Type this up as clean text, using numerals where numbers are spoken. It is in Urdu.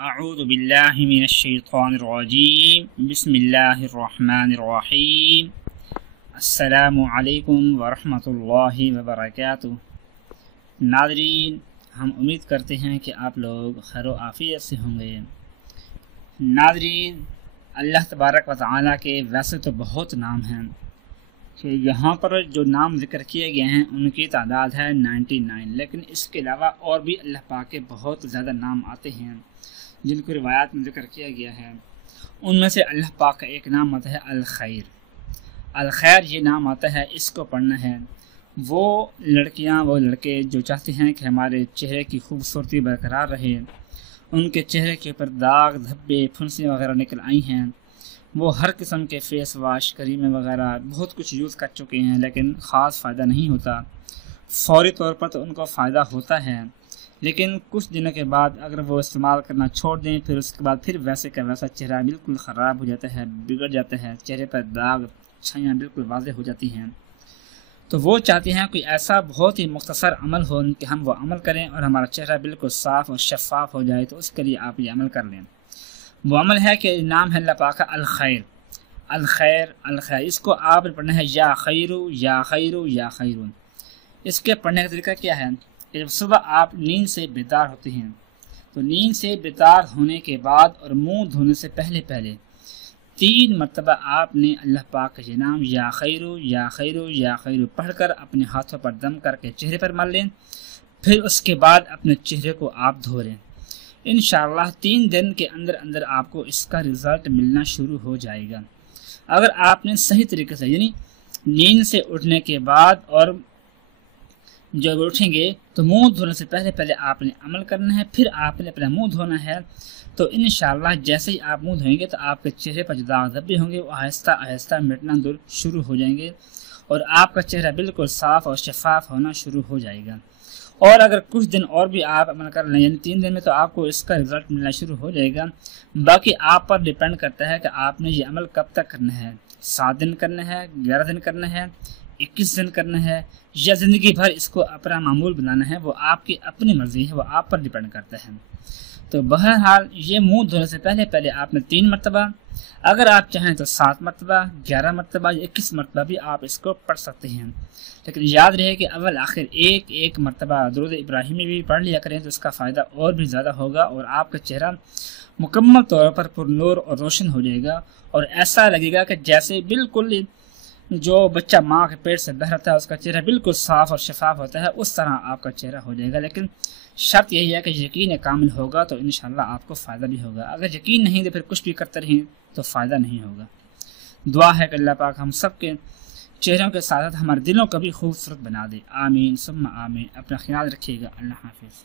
اعوذ باللہ من الشیطان الرجیم بسم اللہ الرحمن الرحیم السلام علیکم ورحمۃ اللہ وبرکاتہ۔ ناظرین، ہم امید کرتے ہیں کہ آپ لوگ خیر و عافیت سے ہوں گے۔ ناظرین، اللہ تبارک و تعالیٰ کے ویسے تو بہت نام ہیں کہ یہاں پر جو نام ذکر کیے گئے ہیں ان کی تعداد ہے 99، لیکن اس کے علاوہ اور بھی اللہ پاک کے بہت زیادہ نام آتے ہیں جن کو روایات میں ذکر کیا گیا ہے۔ ان میں سے اللہ پاک کا ایک نام آتا ہے الخیر۔ الخیر یہ نام آتا ہے، اس کو پڑھنا ہے وہ لڑکیاں وہ لڑکے جو چاہتے ہیں کہ ہمارے چہرے کی خوبصورتی برقرار رہے، ان کے چہرے کے اوپر داغ دھبے پھنسیاں وغیرہ نکل آئی ہیں، وہ ہر قسم کے فیس واش کریمیں وغیرہ بہت کچھ یوز کر چکے ہیں لیکن خاص فائدہ نہیں ہوتا۔ فوری طور پر تو ان کو فائدہ ہوتا ہے، لیکن کچھ دنوں کے بعد اگر وہ استعمال کرنا چھوڑ دیں پھر اس کے بعد پھر ویسے کا ویسا چہرہ بالکل خراب ہو جاتا ہے، بگڑ جاتا ہے، چہرے پر داغ چھائیاں بالکل واضح ہو جاتی ہیں۔ تو وہ چاہتے ہیں کوئی ایسا بہت ہی مختصر عمل ہو کہ ہم وہ عمل کریں اور ہمارا چہرہ بالکل صاف اور شفاف ہو جائے، تو اس کے لیے آپ یہ عمل کر لیں۔ وہ عمل ہے کہ نام ہے اللہ پاک کا الخیر۔ الخیر الخیر، اس کو آپ نے پڑھنا ہے یا خیرو یا خیرو یا خیرون۔ اس کے پڑھنے کا طریقہ کیا ہے کہ جب صبح آپ نیند سے بیدار ہوتے ہیں تو نیند سے بیدار ہونے کے بعد اور منہ دھونے سے پہلے 3 مرتبہ آپ نے اللہ پاک کا یہ نام یا خیرو یا خیرو یا خیرو پڑھ کر اپنے ہاتھوں پر دم کر کے چہرے پر مل لیں، پھر اس کے بعد اپنے چہرے کو آپ دھو لیں۔ انشاءاللہ 3 دن کے اندر اندر آپ کو اس کا رزلٹ ملنا شروع ہو جائے گا۔ اگر آپ نے صحیح طریقے سے یعنی نیند سے اٹھنے کے بعد اور جب اٹھیں گے تو منہ دھونے سے پہلے آپ نے عمل کرنا ہے، پھر آپ نے اپنا منہ دھونا ہے، تو انشاءاللہ جیسے ہی آپ منہ دھوئیں گے تو آپ کے چہرے پر جو داغ دھبے ہوں گے وہ آہستہ آہستہ مٹنا دور شروع ہو جائیں گے اور آپ کا چہرہ بالکل صاف اور شفاف ہونا شروع ہو جائے گا۔ اور اگر کچھ دن اور بھی آپ عمل کر لیں یعنی 3 دن میں تو آپ کو اس کا رزلٹ ملنا شروع ہو جائے گا۔ باقی آپ پر ڈیپینڈ کرتا ہے کہ آپ نے یہ عمل کب تک کرنا ہے، 7 دن کرنا ہے، 11 دن کرنا ہے، 21 دن کرنا ہے، یا زندگی بھر اس کو اپنا معمول بنانا ہے، وہ آپ کی اپنی مرضی ہے، وہ آپ پر ڈیپینڈ کرتا ہے۔ تو بہرحال یہ منہ دھونے سے پہلے آپ نے 3 مرتبہ، اگر آپ چاہیں تو 7 مرتبہ، 11 مرتبہ یا 21 مرتبہ بھی آپ اس کو پڑھ سکتے ہیں، لیکن یاد رہے کہ اول آخر ایک مرتبہ درود ابراہیمی بھی پڑھ لیا کریں تو اس کا فائدہ اور بھی زیادہ ہوگا اور آپ کا چہرہ مکمل طور پر پر نور اور روشن ہو جائے گا اور ایسا لگے گا کہ جیسے بالکل جو بچہ ماں کے پیٹ سے باہر ہوتا ہے اس کا چہرہ بالکل صاف اور شفاف ہوتا ہے، اس طرح آپ کا چہرہ ہو جائے گا۔ لیکن شرط یہی ہے کہ یقین کامل ہوگا تو انشاءاللہ آپ کو فائدہ بھی ہوگا، اگر یقین نہیں تو پھر کچھ بھی کرتے رہیں تو فائدہ نہیں ہوگا۔ دعا ہے کہ اللہ پاک ہم سب کے چہروں کے ساتھ ہمارے دلوں کو بھی خوبصورت بنا دے، آمین ثم آمین۔ اپنا خیال رکھیے گا، اللہ حافظ۔